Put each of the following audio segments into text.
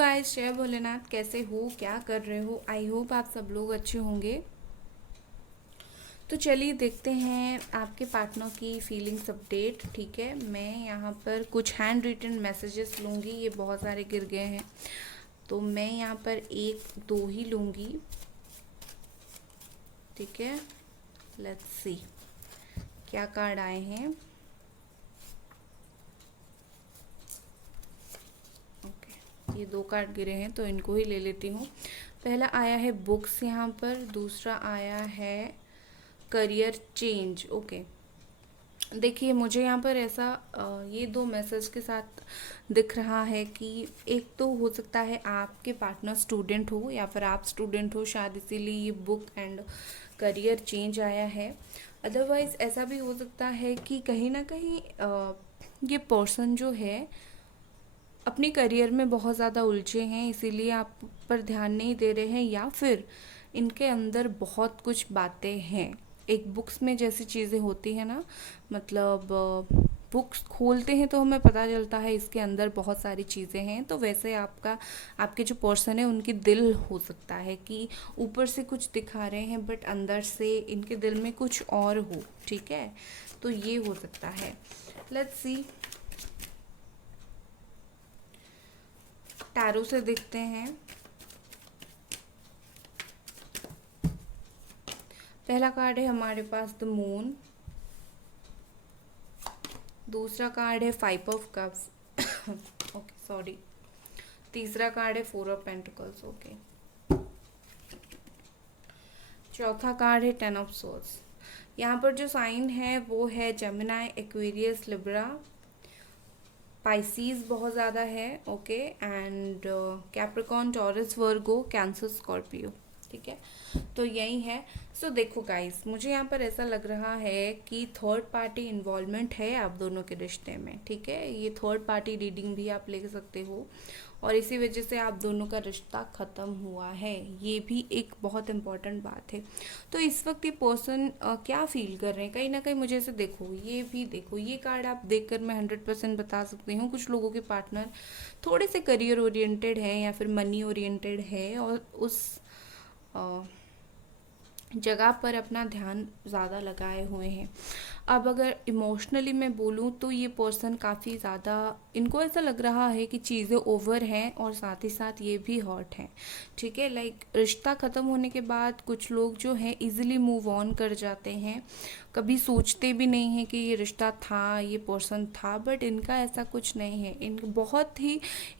Guys, जय भोलेनाथ। कैसे हो, क्या कर रहे हो? आई होप आप सब लोग अच्छे होंगे। तो चलिए देखते हैं आपके पार्टनर की फीलिंग्स अपडेट। ठीक है, मैं यहाँ पर कुछ हैंड रिटन मैसेजेस लूँगी। ये बहुत सारे गिर गए हैं तो मैं यहाँ पर एक दो ही लूँगी। ठीक है, लेट्स सी क्या कार्ड आए हैं। ओके, ये दो कार्ड गिरे हैं तो इनको ही ले लेती हूँ। पहला आया है बुक्स यहाँ पर, दूसरा आया है करियर चेंज। ओके, देखिए मुझे यहाँ पर ऐसा ये दो मैसेज के साथ दिख रहा है कि एक तो हो सकता है आपके पार्टनर स्टूडेंट हो या फिर आप स्टूडेंट हो, शायद इसीलिए ये बुक एंड करियर चेंज आया है। अदरवाइज ऐसा भी हो सकता है कि कहीं ना कहीं ये पर्सन जो है अपने करियर में बहुत ज़्यादा उलझे हैं, इसीलिए आप पर ध्यान नहीं दे रहे हैं, या फिर इनके अंदर बहुत कुछ बातें हैं। एक बुक्स में जैसी चीज़ें होती हैं ना, मतलब बुक्स खोलते हैं तो हमें पता चलता है इसके अंदर बहुत सारी चीज़ें हैं, तो वैसे आपके जो पर्सन है उनकी दिल हो सकता है कि ऊपर से कुछ दिखा रहे हैं बट अंदर से इनके दिल में कुछ और हो। ठीक है, तो ये हो सकता है। लेट्स सी, टैरो से देखते हैं। पहला कार्ड है हमारे पास द मून, दूसरा कार्ड है 5 ऑफ कप्स ओके सॉरी, तीसरा कार्ड है 4 ऑफ पेंटिकल्स। ओके, चौथा कार्ड है 10 ऑफ सोर्ड्स। यहाँ पर जो साइन है वो है जेमिनी, एक्वेरियस, लिब्रा, पाइसीज बहुत ज़्यादा है। Okay, and Capricorn, taurus, Virgo, cancer, Scorpio. ठीक है, तो यही है। सो देखो गाइस, मुझे यहाँ पर ऐसा लग रहा है कि थर्ड पार्टी इन्वॉल्वमेंट है आप दोनों के रिश्ते में। ठीक है, ये थर्ड पार्टी रीडिंग भी आप ले सकते हो और इसी वजह से आप दोनों का रिश्ता ख़त्म हुआ है, ये भी एक बहुत इम्पॉर्टेंट बात है। तो इस वक्त ये पर्सन क्या फील कर रहे हैं, कहीं ना कहीं मुझे ऐसे देखो, ये भी देखो, ये कार्ड आप देखकर मैं 100% बता सकती हूँ। कुछ लोगों के पार्टनर थोड़े से करियर ओरिएंटेड हैं या फिर मनी ओरिएंटेड है और उस जगह पर अपना ध्यान ज़्यादा लगाए हुए हैं। अब अगर इमोशनली मैं बोलूँ तो ये पर्सन काफ़ी ज़्यादा, इनको ऐसा लग रहा है कि चीज़ें ओवर हैं और साथ ही साथ ये भी हर्ट हैं। ठीक है, लाइक रिश्ता ख़त्म होने के बाद कुछ लोग जो हैं इजीली मूव ऑन कर जाते हैं, कभी सोचते भी नहीं हैं कि ये रिश्ता था, ये पर्सन था, बट इनका ऐसा कुछ नहीं है।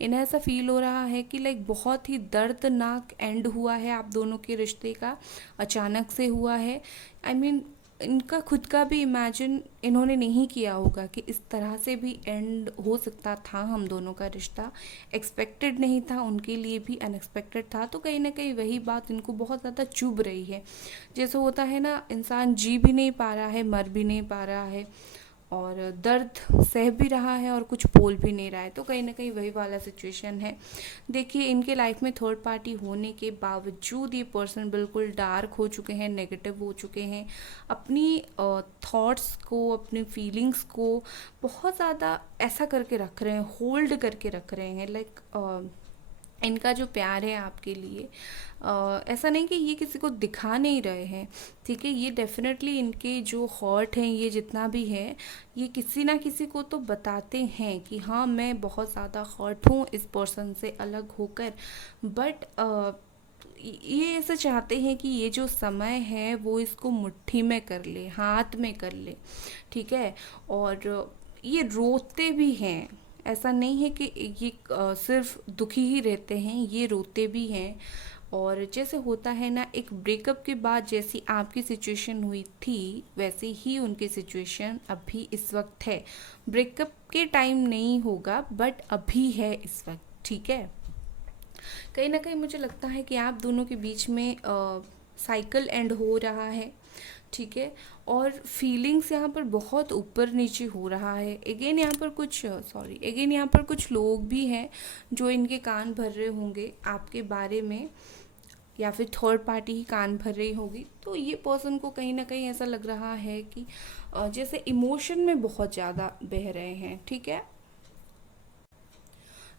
इन्हें ऐसा फील हो रहा है कि लाइक बहुत ही दर्दनाक एंड हुआ है आप दोनों के रिश्ते का, अचानक से हुआ है। आई मीन इनका खुद का भी इमेजिन इन्होंने नहीं किया होगा कि इस तरह से भी एंड हो सकता था हम दोनों का रिश्ता। एक्सपेक्टेड नहीं था, उनके लिए भी अनएक्सपेक्टेड था। तो कहीं ना कहीं वही बात इनको बहुत ज़्यादा चुभ रही है। जैसे होता है ना, इंसान जी भी नहीं पा रहा है, मर भी नहीं पा रहा है और दर्द सह भी रहा है और कुछ बोल भी नहीं रहा है, तो कहीं ना कहीं वही वाला सिचुएशन है। देखिए, इनके लाइफ में थर्ड पार्टी होने के बावजूद ये पर्सन बिल्कुल डार्क हो चुके हैं, नेगेटिव हो चुके हैं, अपनी थॉट्स को, अपनी फीलिंग्स को बहुत ज़्यादा ऐसा करके रख रहे हैं, होल्ड करके रख रहे हैं। लाइक इनका जो प्यार है आपके लिए, ऐसा नहीं कि ये किसी को दिखा नहीं रहे हैं। ठीक है, ये डेफिनेटली इनके जो हर्ट हैं, ये जितना भी है, ये किसी ना किसी को तो बताते हैं कि हाँ मैं बहुत ज़्यादा हर्ट हूँ इस पर्सन से अलग होकर। बट ये ऐसे चाहते हैं कि ये जो समय है वो इसको मुट्ठी में कर ले, हाथ में कर ले। ठीक है, और ये रोते भी हैं, ऐसा नहीं है कि ये सिर्फ दुखी ही रहते हैं, ये रोते भी हैं। और जैसे होता है ना, एक ब्रेकअप के बाद जैसी आपकी सिचुएशन हुई थी वैसी ही उनकी सिचुएशन अभी इस वक्त है। ब्रेकअप के टाइम नहीं होगा बट अभी है इस वक्त। ठीक है, कहीं ना कहीं मुझे लगता है कि आप दोनों के बीच में साइकिल एंड हो रहा है। ठीक है, और फीलिंग्स यहाँ पर बहुत ऊपर नीचे हो रहा है। अगेन यहाँ पर कुछ लोग भी हैं जो इनके कान भर रहे होंगे आपके बारे में, या फिर थर्ड पार्टी ही कान भर रही होगी। तो ये पर्सन को कहीं ना कहीं ऐसा लग रहा है कि जैसे इमोशन में बहुत ज़्यादा बह रहे हैं। ठीक है,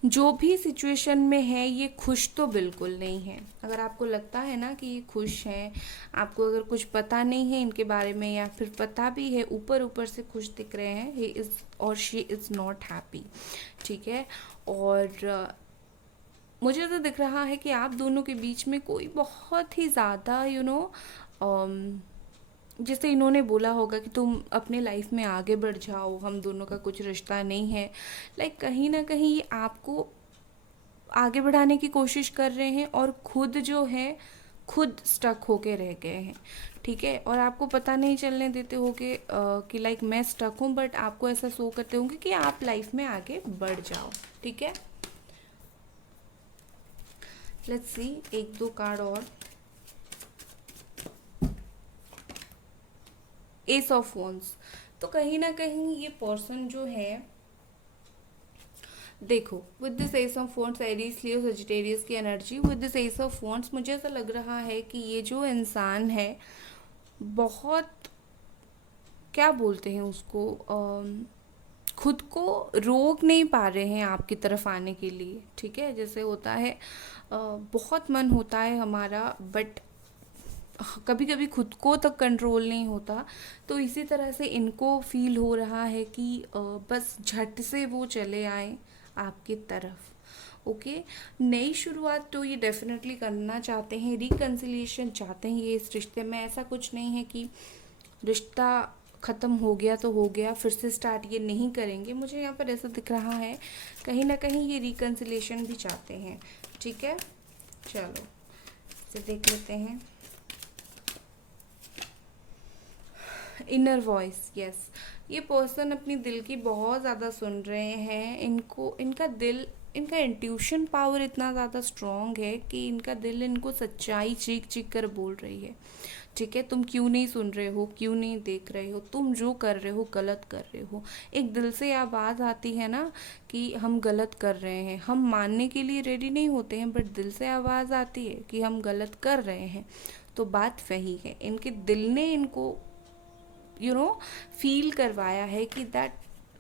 जो भी सिचुएशन में है ये खुश तो बिल्कुल नहीं है। अगर आपको लगता है ना कि ये खुश हैं, आपको अगर कुछ पता नहीं है इनके बारे में या फिर पता भी है, ऊपर ऊपर से खुश दिख रहे हैं, ही इज़ और शी इज़ नॉट हैप्पी, ठीक है। और मुझे तो दिख रहा है कि आप दोनों के बीच में कोई बहुत ही ज़्यादा जैसे इन्होंने बोला होगा कि तुम अपने लाइफ में आगे बढ़ जाओ, हम दोनों का कुछ रिश्ता नहीं है। लाइक कहीं ना कहीं ये आपको आगे बढ़ाने की कोशिश कर रहे हैं और खुद जो है खुद स्टक होके रह गए हैं, ठीक है। और आपको पता नहीं चलने देते होगे कि लाइक मैं स्टक हूँ, बट आपको ऐसा शो करते होंगे कि आप लाइफ में आगे बढ़ जाओ, ठीक है। लेट्स सी एक दो कार्ड और। Ace of wands. तो कहीं ना कहीं ये पर्सन जो है, देखो with this ace of wands, Aries Leo Sagittarius की energy, with this ace of wands मुझे ऐसा लग रहा है कि ये जो इंसान है बहुत, क्या बोलते हैं उसको, खुद को रोक नहीं पा रहे हैं आपकी तरफ आने के लिए, ठीक है। जैसे होता है बहुत मन होता है हमारा, बट कभी कभी खुद को तक कंट्रोल नहीं होता। तो इसी तरह से इनको फील हो रहा है कि बस झट से वो चले आए आपकी तरफ, ओके। नई शुरुआत तो ये डेफिनेटली करना चाहते हैं, रिकन्सिलिएशन चाहते हैं ये इस रिश्ते में। ऐसा कुछ नहीं है कि रिश्ता ख़त्म हो गया तो हो गया, फिर से स्टार्ट ये नहीं करेंगे। मुझे यहाँ पर ऐसा दिख रहा है कहीं ना कहीं ये रिकन्सिलिएशन भी चाहते हैं, ठीक है। चलो इसे देख लेते हैं। Inner voice, yes. ये पर्सन अपनी दिल की बहुत ज़्यादा सुन रहे हैं। इनको इनका दिल, इनका इंट्यूशन पावर इतना ज़्यादा स्ट्रॉन्ग है कि इनका दिल इनको सच्चाई चीख चीख कर बोल रही है, ठीक है। तुम क्यों नहीं सुन रहे हो, क्यों नहीं देख रहे हो, तुम जो कर रहे हो गलत कर रहे हो। एक दिल से आवाज़ आती है ना कि हम गलत कर रहे हैं, हम मानने के लिए रेडी नहीं होते हैं, बट दिल से आवाज़ आती है कि हम गलत कर रहे हैं। तो बात वही है, इनके दिल ने इनको फील करवाया है कि दैट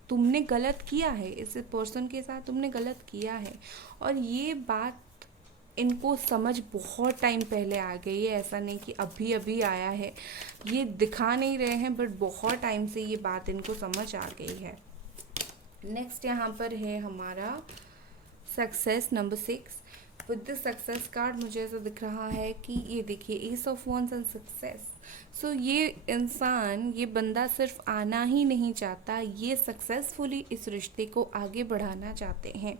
तुमने गलत किया है, इस पर्सन के साथ तुमने गलत किया है। और ये बात इनको समझ बहुत टाइम पहले आ गई है, ऐसा नहीं कि अभी अभी आया है। ये दिखा नहीं रहे हैं, बट बहुत टाइम से ये बात इनको समझ आ गई है। नेक्स्ट यहाँ पर है हमारा success number 6। With this success card मुझे ऐसा दिख रहा है कि ये देखिए ace of wands and success. So ये इंसान, ये बंदा सिर्फ आना ही नहीं चाहता, ये सक्सेसफुली इस रिश्ते को आगे बढ़ाना चाहते हैं।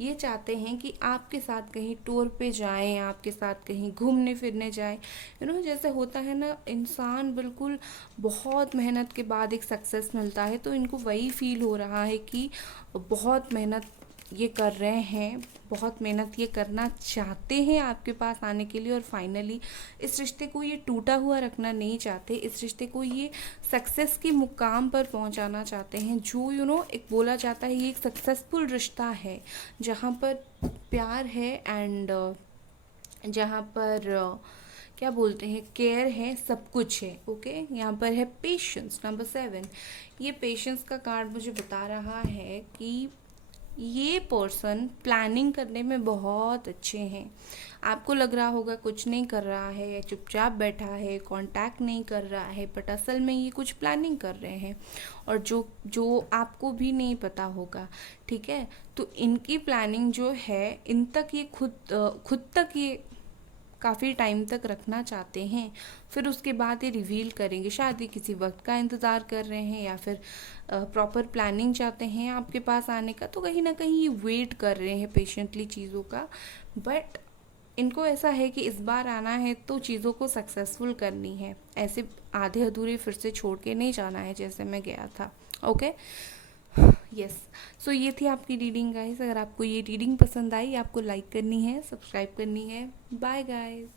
ये चाहते हैं कि आपके साथ कहीं टूर पे जाएं, आपके साथ कहीं घूमने फिरने जाएं। जैसे होता है ना, इंसान बिल्कुल बहुत मेहनत के बाद एक सक्सेस मिलता है, तो इनको वही फील हो रहा है कि बहुत मेहनत ये कर रहे हैं, बहुत मेहनत ये करना चाहते हैं आपके पास आने के लिए, और फाइनली इस रिश्ते को ये टूटा हुआ रखना नहीं चाहते, इस रिश्ते को ये सक्सेस के मुकाम पर पहुंचाना चाहते हैं। जो एक बोला जाता है ये एक सक्सेसफुल रिश्ता है, जहाँ पर प्यार है एंड जहाँ पर क्या बोलते हैं, केयर है, सब कुछ है, ओके। यहाँ पर है पेशेंस नंबर 7। ये पेशेंस का कार्ड मुझे बता रहा है कि ये पर्सन प्लानिंग करने में बहुत अच्छे हैं। आपको लग रहा होगा कुछ नहीं कर रहा है, चुपचाप बैठा है, कांटेक्ट नहीं कर रहा है, बट असल में ये कुछ प्लानिंग कर रहे हैं, और जो आपको भी नहीं पता होगा, ठीक है। तो इनकी प्लानिंग जो है, इन तक ये खुद तक ये काफ़ी टाइम तक रखना चाहते हैं, फिर उसके बाद ये रिवील करेंगे। शायद ये किसी वक्त का इंतज़ार कर रहे हैं या फिर प्रॉपर प्लानिंग चाहते हैं आपके पास आने का। तो कहीं ना कहीं ये वेट कर रहे हैं पेशेंटली चीज़ों का, बट इनको ऐसा है कि इस बार आना है तो चीज़ों को सक्सेसफुल करनी है, ऐसे आधे अधूरे फिर से छोड़ के नहीं जाना है जैसे मैं गया था, ओके। यस, सो ये थी आपकी रीडिंग गाइस। अगर आपको ये रीडिंग पसंद आई, आपको लाइक करनी है, सब्सक्राइब करनी है। Bye guys.